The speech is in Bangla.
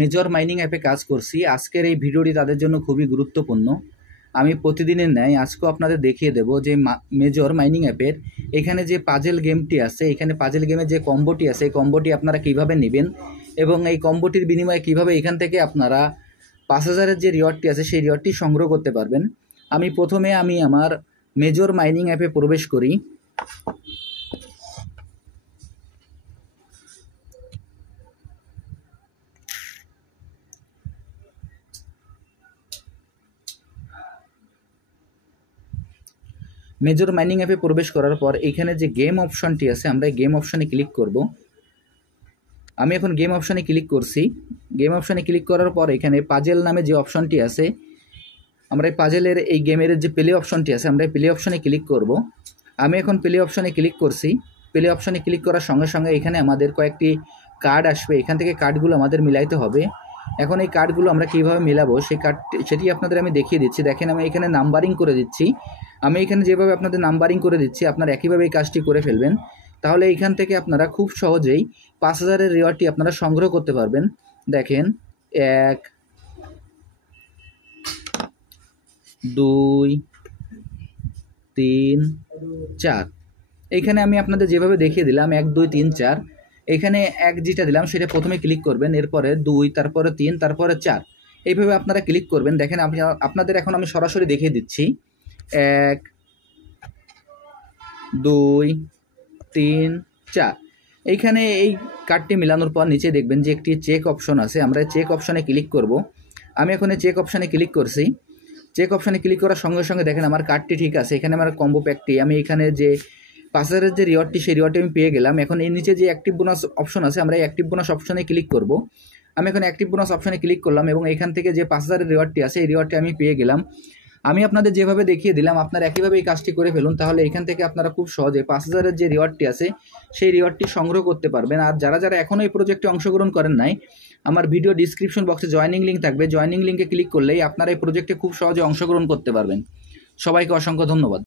মেজর মাইনিং অ্যাপে কাজ করছি। আজকের এই ভিডিওটি তাদের জন্য খুবই গুরুত্বপূর্ণ। আমি প্রতিদিনের ন্যায় আজকেও আপনাদের দেখিয়ে দেব যে মেজর মাইনিং অ্যাপের এখানে যে পাজেল গেমটি আছে, এখানে পাজেল গেমের যে কম্বোটি আছে, এই কম্বোটি আপনারা কিভাবে নেবেন এবং এই কম্বোটির বিনিময়ে কিভাবে এখান থেকে আপনারা 5000-এর যে রিওয়ার্ডটি আছে সেই রিওয়ার্ডটি সংগ্রহ করতে পারবেন। প্রথমে আমি আমার মেজর মাইনিং অ্যাপে প্রবেশ করি। মেজর মাইনিং অ্যাপে প্রবেশ করার পর এখানে যে গেম অপশনটি আছে, আমরা এই গেম অপশনে ক্লিক করব। আমি এখন গেম অপশনে ক্লিক করছি। গেম অপশনে ক্লিক করার পর এখানে পাজেল নামে যে অপশনটি আছে, আমরা এই পাজেলের এই গেমের যে প্লে অপশনটি আছে, আমরা এই প্লে অপশনে ক্লিক করব। আমি এখন প্লে অপশনে ক্লিক করছি। প্লে অপশনে ক্লিক করার সঙ্গে সঙ্গে এখানে আমাদের কয়েকটি কার্ড আসবে। এখান থেকে কার্ডগুলো আমাদের মিলাইতে হবে। এখন এই কার্ডগুলো আমরা কীভাবে মিলাবো সেটি আপনাদের আমি দেখিয়ে দিচ্ছি। দেখেন, আমি এখানে নাম্বারিং করে দিচ্ছি। আমি এখানে যেভাবে আপনাদের নাম্বারিং করে দিচ্ছি, আপনারা একইভাবে এই কাজটি করে ফেলবেন। তাহলে এইখান থেকে আপনারা খুব সহজেই 5000-এর রিওয়ার্ডটি আপনারা সংগ্রহ করতে পারবেন। দেখেন, 1 2 3 4। এইখানে আমি আপনাদের যেভাবে দেখিয়ে দিলাম 1 2 3 4, এখানে 1 যেটা দিলাম সেটা প্রথমে ক্লিক করবেন, এরপরে 2, তারপরে 3, তারপরে 4, এইভাবে আপনারা ক্লিক করবেন। দেখেন, আপনাদের এখন আমি সরাসরি দেখিয়ে দিচ্ছি। 1 2 3 4। এইখানে এই কার্ডটি মেলানোর পর নিচে দেখবেন যে একটি চেক অপশন আছে। আমরা চেক অপশনে ক্লিক করব। আমি এখন এই চেক অপশনে ক্লিক করছি। চেক অপশনে ক্লিক করার সঙ্গে সঙ্গে দেখেন আমার কার্ডটি ঠিক আছে। এখানে আমার কম্বো প্যাকটি, আমি এখানে যে 5000-এর যে রিওয়ার্ডটি সেই রিওয়ার্ডটি আমি পেয়ে গেলাম। এখন এই নিচে যে অ্যাক্টিভ বোনাস অপশন আছে, আমরা এই অ্যাক্টিভ বোনাস অপশনে ক্লিক করব। আমি এখন অ্যাক্টিভ বোনাস অপশনে ক্লিক করলাম এবং এখান থেকে যে 5000-এর রিওয়ার্ডটি আছে এই রিওয়ার্ডটি আমি পেয়ে গেলাম। আমি আপনাদের যেভাবে দেখিয়ে দিলাম আপনারা একইভাবে এই কাজটি করে ফেলুন। তাহলে এখান থেকে আপনারা খুব সহজে 5000-এর যে রিওয়ার্ডটি আছে সেই রিওয়ার্ডটি সংগ্রহ করতে পারবেন। আর যারা এখনও এই প্রজেক্টে অংশগ্রহণ করেন নাই, আমার ভিডিও ডিসক্রিপশন বক্সে জয়েনিং লিঙ্ক থাকবে। জয়েনিং লিঙ্কে ক্লিক করলেই আপনারা এই প্রজেক্টে খুব সহজে অংশগ্রহণ করতে পারবেন। সবাইকে অসংখ্য ধন্যবাদ।